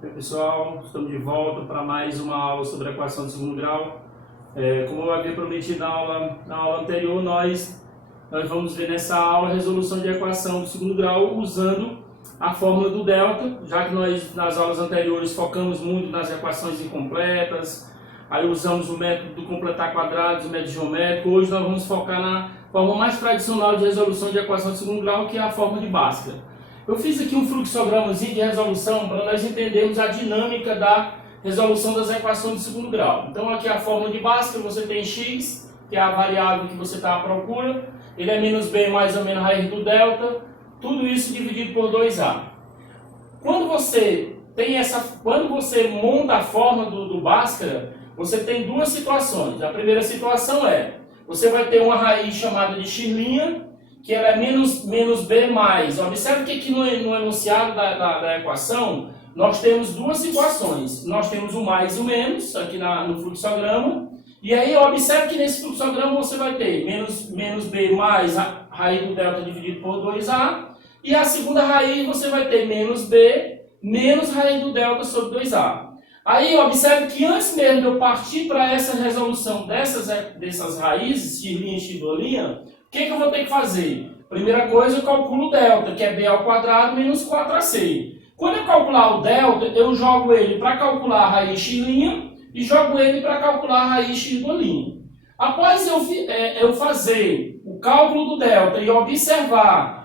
Oi, pessoal, estamos de volta para mais uma aula sobre equação de segundo grau. Como eu havia prometido na aula anterior, nós vamos ver nessa aula a resolução de equação de segundo grau usando a fórmula do delta, já que nós nas aulas anteriores focamos muito nas equações incompletas, aí usamos o método do completar quadrados, o método geométrico. Hoje nós vamos focar na forma mais tradicional de resolução de equação de segundo grau, que é a fórmula de Bhaskara. Eu fiz aqui um fluxogramazinho de resolução para nós entendermos a dinâmica da resolução das equações de segundo grau. Então aqui a fórmula de Bhaskara, você tem x, que é a variável que você está à procura, ele é menos b mais ou menos raiz do delta, tudo isso dividido por 2a. Quando você monta a fórmula do Bhaskara, você tem duas situações. A primeira situação é, você vai ter uma raiz chamada de x', que ela é menos b mais. Observe que aqui no enunciado da equação, nós temos duas situações. Nós temos o mais e o menos, aqui no fluxograma. E aí, observe que nesse fluxograma você vai ter menos b mais a raiz do delta dividido por 2a. E a segunda raiz você vai ter menos b menos raiz do delta sobre 2a. Aí, observe que antes mesmo de eu partir para essa resolução dessas raízes, x', x', o que eu vou ter que fazer? Primeira coisa, eu calculo o delta, que é b ao quadrado menos 4ac. Quando eu calcular o delta, eu jogo ele para calcular a raiz x' e jogo ele para calcular a raiz x'. Após eu fazer o cálculo do delta e observar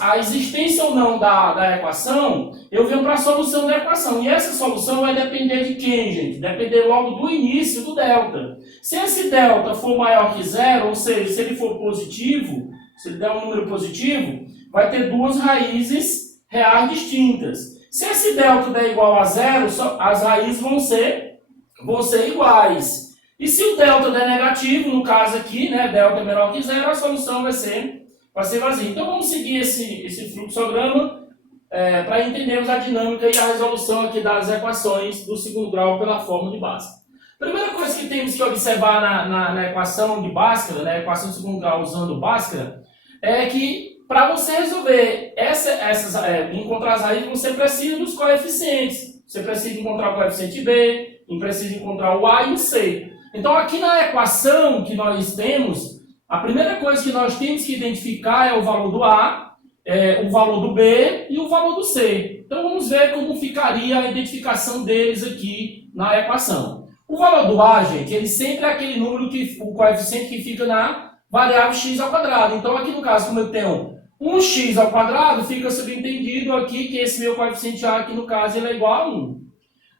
a existência ou não da equação, eu venho para a solução da equação. E essa solução vai depender de quem, gente? Depender logo do início do delta. Se esse delta for maior que zero, ou seja, se ele for positivo, se ele der um número positivo, vai ter duas raízes reais distintas. Se esse delta der igual a zero, as raízes vão ser iguais. E se o delta der negativo, no caso aqui, né, delta menor que zero, a solução vai ser vazia. Então vamos seguir esse fluxograma para entendermos a dinâmica e a resolução aqui das equações do segundo grau pela fórmula de Bhaskara. Primeira coisa que temos que observar na equação de Bhaskara, na equação de segundo grau usando Bhaskara, é que para você resolver encontrar as raízes, você precisa dos coeficientes. Você precisa encontrar o coeficiente b, precisa encontrar o a e o c. Então aqui na equação que nós temos, a primeira coisa que nós temos que identificar é o valor do a, o valor do b e o valor do c. Então vamos ver como ficaria a identificação deles aqui na equação. O valor do a, gente, ele sempre é aquele número o coeficiente que fica na variável x ao quadrado. Então aqui no caso, como eu tenho 1x ao quadrado, fica subentendido aqui que esse meu coeficiente a aqui no caso ele é igual a 1.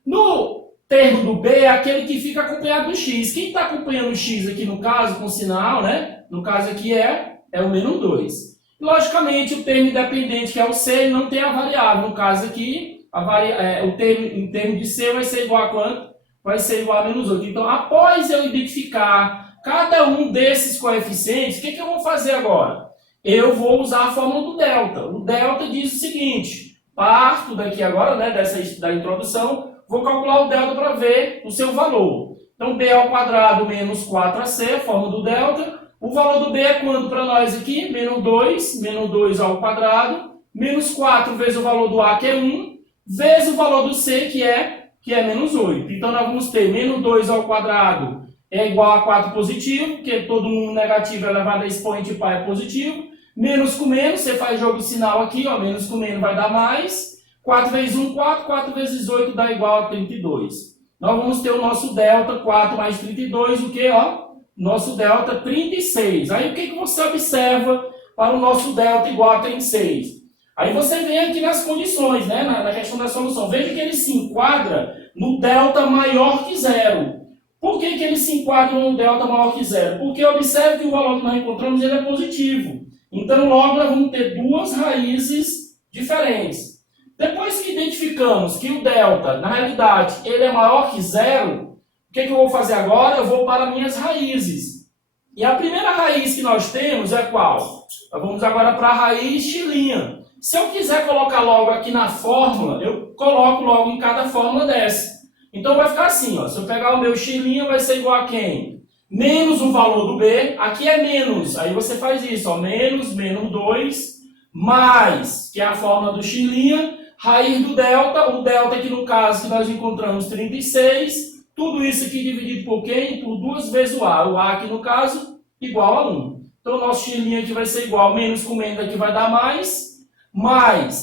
No termo do b é aquele que fica acompanhado do x. Quem está acompanhando o x aqui no caso, com sinal, né? No caso aqui é o menos 2. Logicamente, o termo independente, que é o c, ele não tem a variável. No caso aqui, em termo de c vai ser igual a quanto? Vai ser igual a menos 8. Então, após eu identificar cada um desses coeficientes, o que eu vou fazer agora? Eu vou usar a fórmula do delta. O delta diz o seguinte, parto daqui agora, né, da introdução, vou calcular o delta para ver o seu valor. Então, b ao quadrado menos 4ac, a fórmula do delta. O valor do b é quanto para nós aqui? Menos 2 ao quadrado, menos 4 vezes o valor do a, que é 1, vezes o valor do c, que é menos 8. Então, nós vamos ter menos 2 ao quadrado é igual a 4 positivo, porque todo número negativo elevado a expoente π é positivo. Menos com menos, você faz jogo de sinal aqui, ó, menos com menos vai dar mais. 4 vezes 1, 4, 4 vezes 8 dá igual a 32. Nós vamos ter o nosso delta, 4 mais 32, o que, ó? Nosso delta 36. Aí o que você observa para o nosso delta igual a 36? Aí você vem aqui nas condições, né, na questão da solução. Veja que ele se enquadra no delta maior que zero. Por que ele se enquadra no delta maior que zero? Porque observe que o valor que nós encontramos ele é positivo. Então logo nós vamos ter duas raízes diferentes. Depois que identificamos que o delta, na realidade, ele é maior que zero, o que eu vou fazer agora? Eu vou para minhas raízes. E a primeira raiz que nós temos é qual? Nós vamos agora para a raiz x'. Se eu quiser colocar logo aqui na fórmula, eu coloco logo em cada fórmula dessa. Então vai ficar assim, ó. Se eu pegar o meu x' vai ser igual a quem? Menos o valor do b, aqui é menos. Aí você faz isso, ó. Menos 2, mais, que é a fórmula do x', raiz do delta, o delta aqui no caso que nós encontramos 36, tudo isso aqui dividido por quem? Por 2 vezes o A aqui no caso igual a 1. Então o nosso x' aqui vai ser igual, menos com menos aqui vai dar mais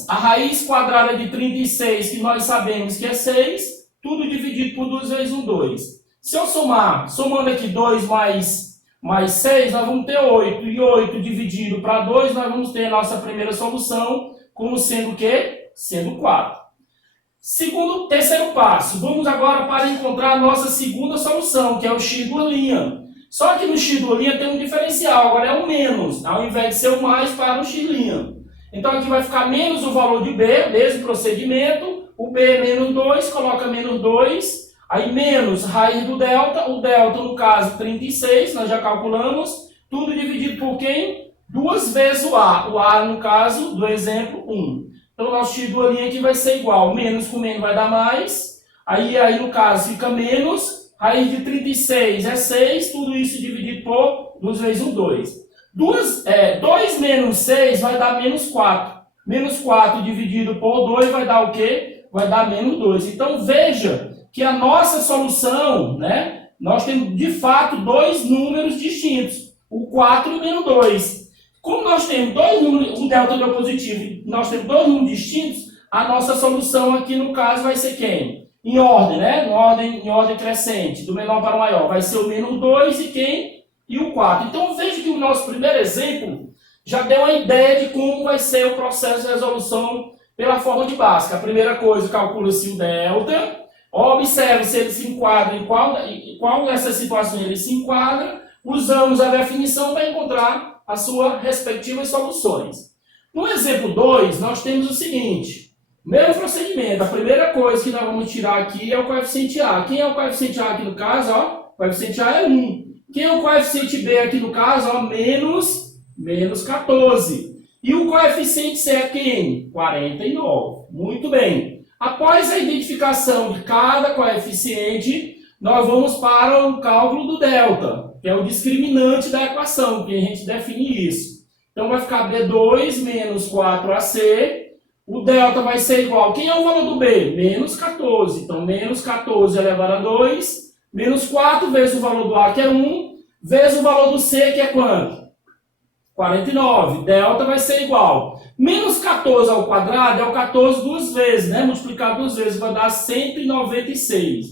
a raiz quadrada de 36, que nós sabemos que é 6, tudo dividido por 2 vezes 1, 2. Se eu somando aqui 2 mais 6, nós vamos ter 8, e 8 dividido para 2, nós vamos ter a nossa primeira solução, como sendo o quê? Sendo 4. Terceiro passo, vamos agora para encontrar a nossa segunda solução, que é o x duas linha. Só que no x duas linha tem um diferencial, agora é o menos, ao invés de ser o mais para o x'. Então aqui vai ficar menos o valor de b, mesmo procedimento, o b é menos 2, coloca menos 2, aí menos raiz do delta, o delta no caso 36, nós já calculamos, tudo dividido por quem? 2 vezes o a no caso do exemplo 1. Então o nosso x duas linha aqui vai ser igual, menos com menos vai dar mais, aí no caso fica menos, raiz de 36 é 6, tudo isso dividido por 2 vezes 1, 2. 2 menos 6 vai dar menos 4. Menos 4 dividido por 2 vai dar o quê? Vai dar menos 2. Então veja que a nossa solução, né? Nós temos de fato dois números distintos, o 4 e o menos 2. Como nós temos dois números, o delta deu positivo, nós temos dois números distintos, a nossa solução aqui no caso vai ser quem? Em ordem, né? Em ordem crescente, do menor para o maior. Vai ser o menos 2 e quem? E o 4. Então veja que o nosso primeiro exemplo já deu uma ideia de como vai ser o processo de resolução pela forma de Bhaskara. A primeira coisa, calcula-se o delta, observe se ele se enquadra em qual dessas situações ele se enquadra, usamos a definição para encontrar as suas respectivas soluções. No exemplo 2, nós temos o seguinte, mesmo procedimento, a primeira coisa que nós vamos tirar aqui é o coeficiente A. Quem é o coeficiente A aqui no caso? Ó, o coeficiente A é 1. Quem é o coeficiente B aqui no caso? Ó, menos 14. E o coeficiente C é quem? 49. Muito bem. Após a identificação de cada coeficiente, nós vamos para o cálculo do delta, que é o discriminante da equação, que a gente define isso. Então vai ficar B2 menos 4AC. O delta vai ser igual. Quem é o valor do B? Menos 14. Então, menos 14 elevado a 2. Menos 4 vezes o valor do A, que é 1. Vezes o valor do C, que é quanto? 49. Delta vai ser igual. Menos 14 ao quadrado é o 14 duas vezes, né? Multiplicado duas vezes vai dar 196.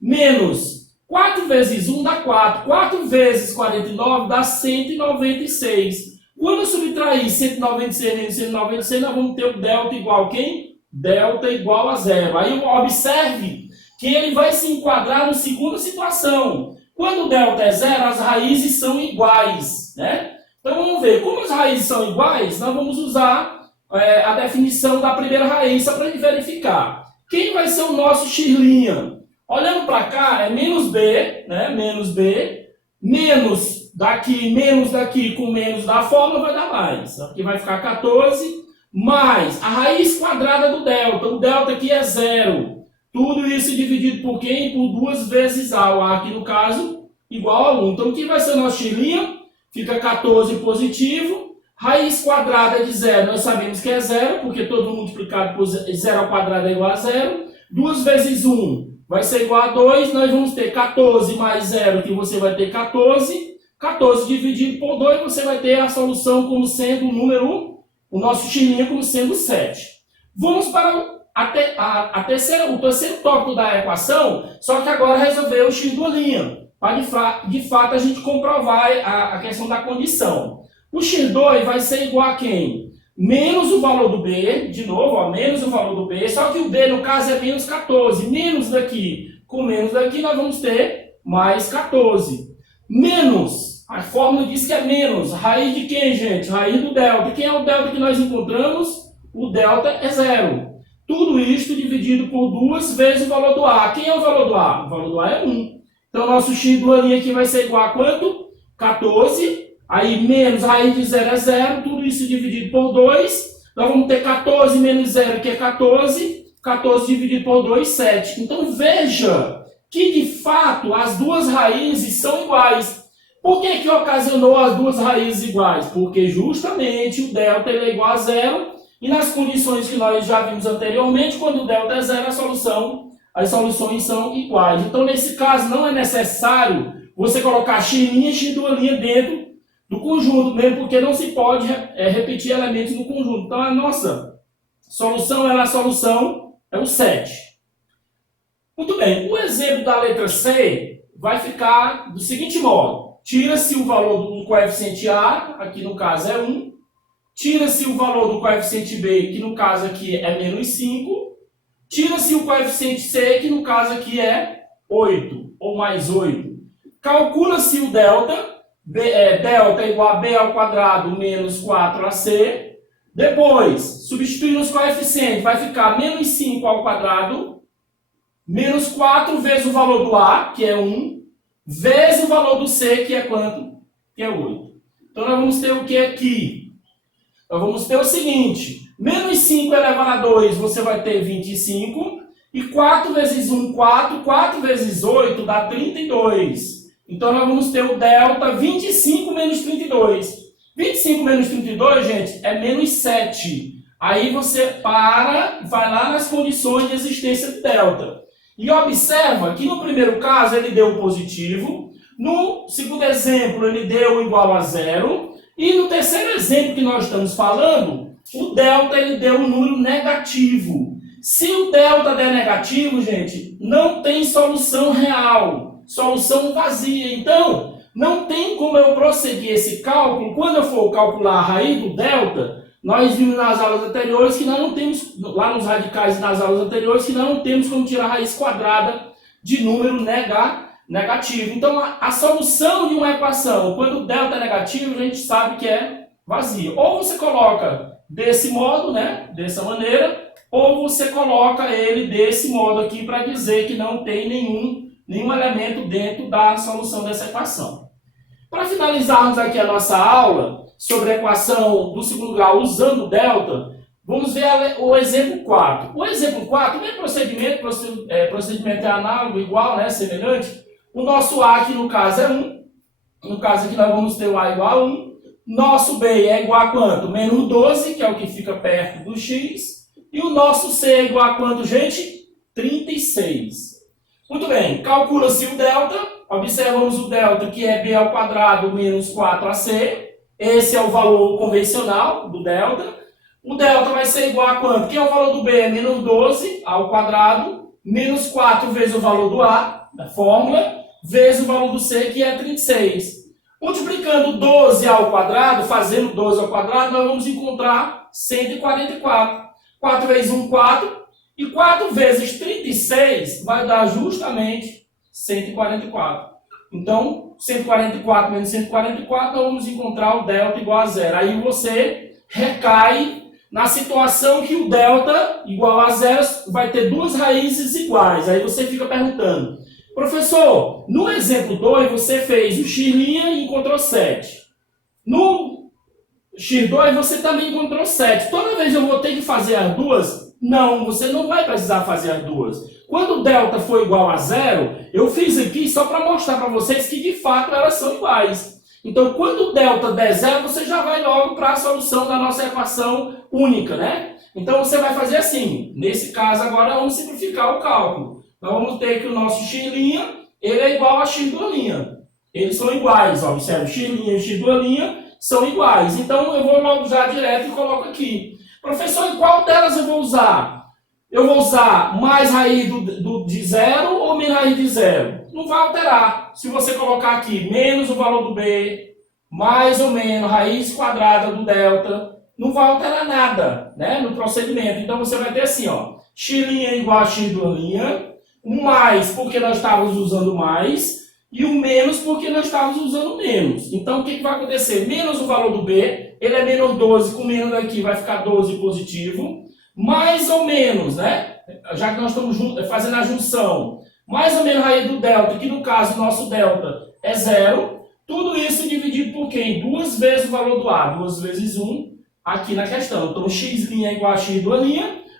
Menos 4 vezes 1 dá 4. 4 vezes 49 dá 196. Quando eu subtrair 196 menos 196, nós vamos ter o delta igual a quem? Delta igual a zero. Aí observe que ele vai se enquadrar na segunda situação. Quando o delta é zero, as raízes são iguais, né? Então vamos ver, como as raízes são iguais, nós vamos usar a definição da primeira raiz só para verificar. Quem vai ser o nosso x'? Olhando para cá, é menos b, né? Menos b, menos daqui com menos da fórmula vai dar mais. Aqui vai ficar 14, mais a raiz quadrada do delta. O delta aqui é zero. Tudo isso dividido por quem? Por 2 vezes A. O A aqui no caso igual a 1. Então o que vai ser o nosso x'? Fica 14 positivo. Raiz quadrada de zero, nós sabemos que é zero, porque todo multiplicado por zero ao quadrado é igual a zero. 2 vezes 1 vai ser igual a 2. Nós vamos ter 14 mais 0, que você vai ter 14. 14 dividido por 2, você vai ter a solução como sendo o número, o nosso x' como sendo 7. Vamos para o terceiro tópico da equação, só que agora resolver o x duas linha, para de fato a gente comprovar a questão da condição. O x2 vai ser igual a quem? Menos o valor do b, de novo, ó, menos o valor do b, só que o b no caso é menos 14, menos daqui com menos daqui nós vamos ter mais 14. Menos, a fórmula diz que é menos, raiz de quem, gente? Raiz do delta. Quem é o delta que nós encontramos? O delta é zero. Tudo isto dividido por 2 vezes o valor do A. Quem é o valor do A? O valor do A é 1. Então, nosso x duas linha aqui vai ser igual a quanto? 14. Aí, menos raiz de 0 é 0. Tudo isso dividido por 2. Nós vamos ter 14 menos 0, que é 14. 14 dividido por 2, 7. Então, veja que, de fato, as duas raízes são iguais. Por que ocasionou as duas raízes iguais? Porque, justamente, o delta ele é igual a 0. E nas condições que nós já vimos anteriormente, quando o delta é zero, as soluções são iguais. Então, nesse caso, não é necessário você colocar x' e x' dentro do conjunto, mesmo porque não se pode repetir elementos no conjunto. Então, a nossa solução é o 7. Muito bem, o exemplo da letra C vai ficar do seguinte modo. Tira-se o valor do coeficiente A, aqui no caso é 1. Tira-se o valor do coeficiente B, que no caso aqui é menos 5. Tira-se o coeficiente C, que no caso aqui é 8, ou mais 8. Calcula-se o delta. Delta é igual a B ao quadrado menos 4AC. Depois, substituindo os coeficientes, vai ficar menos 5 ao quadrado, menos 4 vezes o valor do A, que é 1, vezes o valor do C, que é quanto? Que é 8. Então, nós vamos ter o que aqui? Nós vamos ter o seguinte, menos 5 elevado a 2, você vai ter 25, e 4 vezes 1, 4, 4 vezes 8 dá 32. Então, nós vamos ter o delta 25 menos 32. 25 menos 32, gente, é menos 7. Aí você para e vai lá nas condições de existência do delta. E observa que no primeiro caso ele deu positivo. No segundo exemplo, ele deu igual a 0. E no terceiro exemplo que nós estamos falando, o delta ele deu um número negativo. Se o delta der negativo, gente, não tem solução real. Solução vazia. Então, não tem como eu prosseguir esse cálculo. Quando eu for calcular a raiz do delta, nós vimos nas aulas anteriores que nós não temos, lá nos radicais nas aulas anteriores, que nós não temos como tirar a raiz quadrada de número negativo. Então, a solução de uma equação, quando o delta é negativo, a gente sabe que é vazia. Ou você coloca desse modo, né, dessa maneira, ou você coloca ele desse modo aqui para dizer que não tem nenhum elemento dentro da solução dessa equação. Para finalizarmos aqui a nossa aula sobre a equação do segundo grau usando o delta, vamos ver o exemplo 4. O exemplo 4, o mesmo procedimento é análogo, igual, né, semelhante. O nosso A aqui no caso é 1. No caso aqui nós vamos ter o A igual a 1. Nosso B é igual a quanto? Menos 12, que é o que fica perto do x. E o nosso C é igual a quanto, gente? 36. Muito bem, calcula-se o delta, observamos o delta que é B ao quadrado menos 4AC, esse é o valor convencional do delta. O delta vai ser igual a quanto? Que é o valor do B? É menos 12 ao quadrado, menos 4 vezes o valor do A, da fórmula, vezes o valor do C, que é 36. Multiplicando 12 ao quadrado, fazendo 12 ao quadrado, nós vamos encontrar 144. 4 vezes 1, 4. E 4 vezes 36 vai dar justamente 144. Então, 144 menos 144, nós vamos encontrar o delta igual a 0. Aí você recai na situação que o delta igual a 0 vai ter duas raízes iguais. Aí você fica perguntando, professor, no exemplo 2 você fez o x' e encontrou 7. No x2 você também encontrou 7. Toda vez eu vou ter que fazer as duas? Não, você não vai precisar fazer as duas. Quando o delta for igual a 0, eu fiz aqui só para mostrar para vocês que de fato elas são iguais. Então, quando o delta der 0, você já vai logo para a solução da nossa equação única, né? Então, você vai fazer assim. Nesse caso, agora, vamos simplificar o cálculo. Nós vamos ter que o nosso x' ele é igual a x'. Eles são iguais, ó. Observe, x' e x' são iguais. Então, eu vou logo já direto e coloco aqui. Professor, em qual delas eu vou usar? Eu vou usar mais raiz de 0 ou menos raiz de 0? Não vai alterar. Se você colocar aqui menos o valor do B, mais ou menos raiz quadrada do delta, não vai alterar nada, né, no procedimento. Então você vai ter assim, ó, x' igual a x', o mais porque nós estávamos usando mais, e o menos porque nós estávamos usando menos. Então o que vai acontecer? Menos o valor do B, ele é menos 12, com menos aqui vai ficar 12 positivo, mais ou menos, né? Já que nós estamos fazendo a junção, mais ou menos raiz do delta, que no caso o nosso delta é 0, tudo isso dividido por quem? Duas vezes o valor do A, 2 vezes 1 aqui na questão. Então x' igual a x',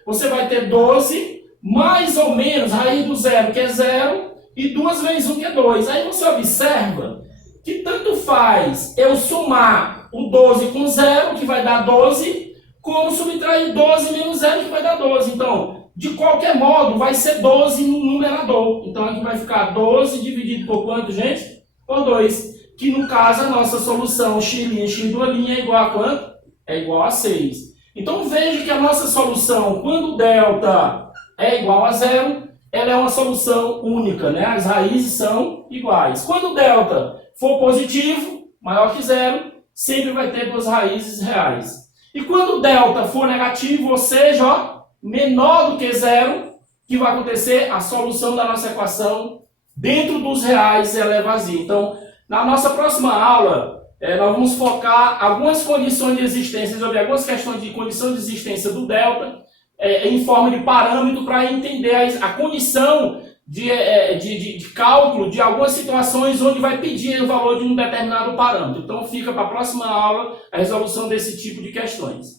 você vai ter 12, mais ou menos raiz do 0, que é 0, e 2 vezes 1, que é 2. Aí você observa que tanto faz eu somar o 12 com 0, que vai dar 12, como subtrair 12 menos 0, que vai dar 12. Então, de qualquer modo, vai ser 12 no numerador. Então, aqui vai ficar 12 dividido por quanto, gente? Por 2. Que, no caso, a nossa solução x' é igual a quanto? É igual a 6. Então, veja que a nossa solução, quando delta é igual a 0, ela é uma solução única, né? As raízes são iguais. Quando delta for positivo, maior que 0, sempre vai ter duas raízes reais. E quando delta for negativo, ou seja, ó, menor do que 0, que vai acontecer? A solução da nossa equação dentro dos reais ela é vazia. Então, na nossa próxima aula, nós vamos focar algumas condições de existência, sobre algumas questões de condição de existência do delta, em forma de parâmetro, para entender a condição de cálculo de algumas situações onde vai pedir o valor de um determinado parâmetro. Então fica para a próxima aula a resolução desse tipo de questões.